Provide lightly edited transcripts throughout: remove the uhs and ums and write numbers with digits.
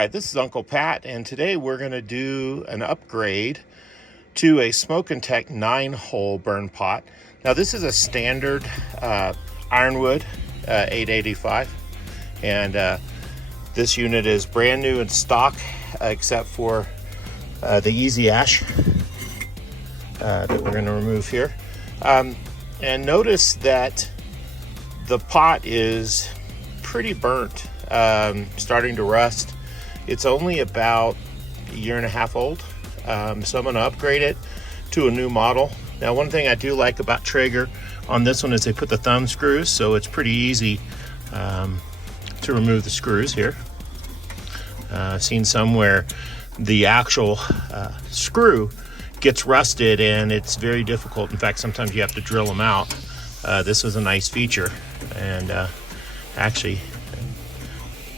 right, this is Uncle Pat, and today we're going to do an upgrade to a SmokinTek 9-hole burn pot. Now this is a standard Ironwood 885, and this unit is brand new in stock except for the Easy Ash that we're going to remove here. And notice that the pot is pretty burnt, starting to rust. It's only about a year and a half old, so I'm going to upgrade it to a new model. Now, one thing I do like about Traeger on this one is they put the thumb screws, so it's pretty easy to remove the screws here. I've seen some where the actual screw gets rusted and it's very difficult. In fact, sometimes you have to drill them out. This was a nice feature, and actually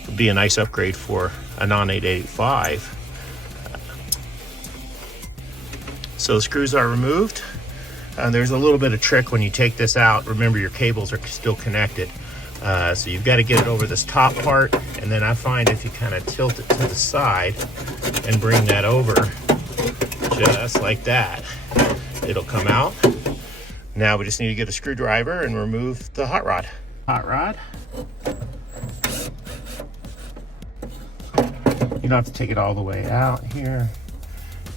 would be a nice upgrade for a non-885. So the screws are removed. There's a little bit of trick when you take this out. Remember, your cables are still connected. So you've got to get it over this top part, and then I find if you kind of tilt it to the side and bring that over just like that, it'll come out. Now we just need to get a screwdriver and remove the hot rod. You don't have to take it all the way out here.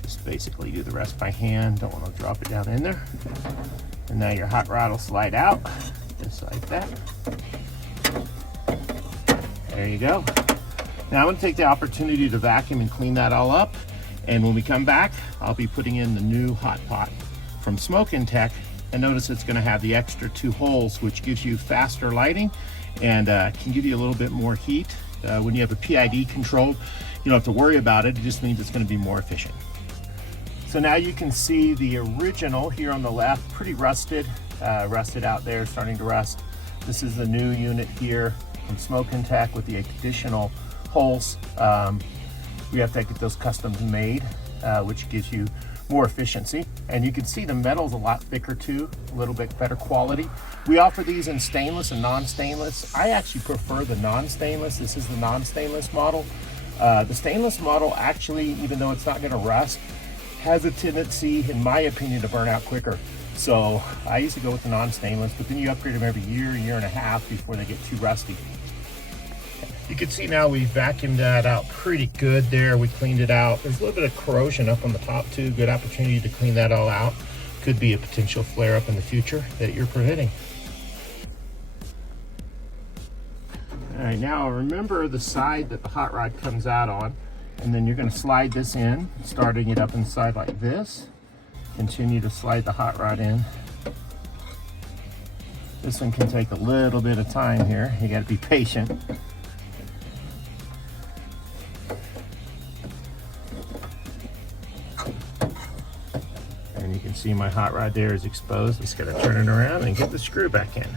Just basically do the rest by hand. Don't want to drop it down in there. And now your hot rod will slide out just like that. There you go. Now I'm going to take the opportunity to vacuum and clean that all up. And when we come back, I'll be putting in the new hot pot from SmokinTek. And notice it's going to have the extra 2 holes, which gives you faster lighting and can give you a little bit more heat. When you have a PID control, you don't have to worry about it. It just means it's going to be more efficient. So now you can see the original here on the left, pretty rusted out there, starting to rust. This is the new unit here from SmokinTek with the additional holes. We have to get those custom made, which gives you more efficiency. And you can see the metal's a lot thicker too, a little bit better quality. We offer these in stainless and non-stainless. I actually prefer the non-stainless. This is the non-stainless model. The stainless model actually, even though it's not going to rust, has a tendency, in my opinion, to burn out quicker. So I used to go with the non-stainless, but then you upgrade them every year and a half before they get too rusty. You can see now we vacuumed that out pretty good there. We cleaned it out. There's a little bit of corrosion up on the top too. Good opportunity to clean that all out. Could be a potential flare up in the future that you're preventing. All right, now remember the side that the hot rod comes out on, and then you're going to slide this in, starting it up inside like this. Continue to slide the hot rod in. This one can take a little bit of time here. You got to be patient. And you can see my hot rod there is exposed. Just got to turn it around and get the screw back in.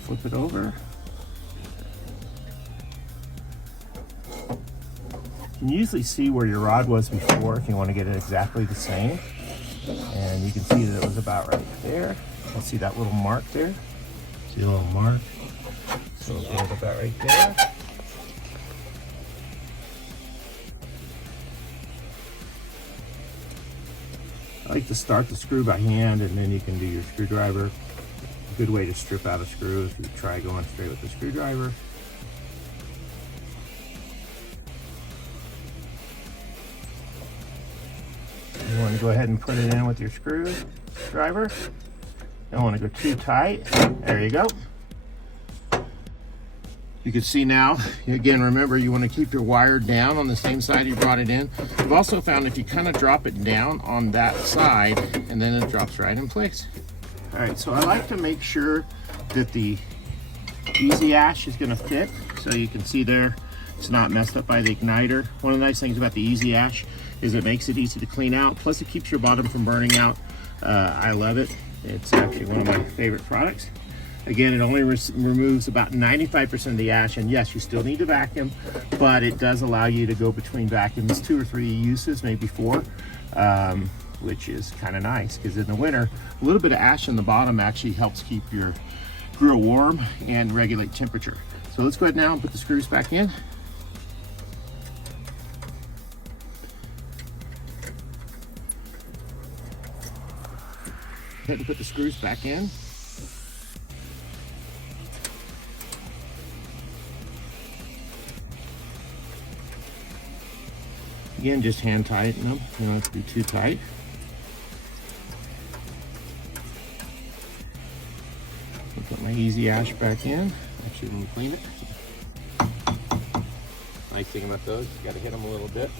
Flip it over. You can usually see where your rod was before if you want to get it exactly the same. And you can see that it was about right there. You'll see that little mark there. See a little mark? So we'll get it about right there. I like to start the screw by hand, and then you can do your screwdriver. A good way to strip out a screw if you try going straight with the screwdriver. You want to go ahead and put it in with your screwdriver. Don't want to go too tight. There you go. You can see now, again, remember you want to keep your wire down on the same side you brought it in. I've also found if you kind of drop it down on that side, and then it drops right in place. All right, so I like to make sure that the Easy Ash is going to fit. So you can see there, it's not messed up by the igniter. One of the nice things about the Easy Ash is it makes it easy to clean out. Plus it keeps your bottom from burning out. I love it. It's actually one of my favorite products. Again, it only removes about 95% of the ash, and yes, you still need to vacuum, but it does allow you to go between vacuums 2 or 3 uses, maybe 4, which is kind of nice because in the winter, a little bit of ash in the bottom actually helps keep your grill warm and regulate temperature. So let's go ahead now and put the screws back in. Go ahead and put the screws back in. Again, just hand tighten them. You don't have to be too tight. I'll put my Easy Ash back in. Actually, let me clean it. Nice thing about those, you gotta hit them a little bit.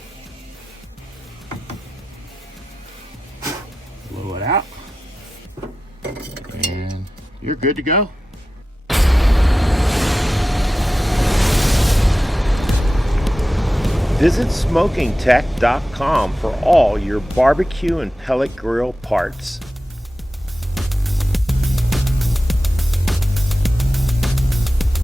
Blow it out. And you're good to go. Visit SmokinTek.com for all your barbecue and pellet grill parts.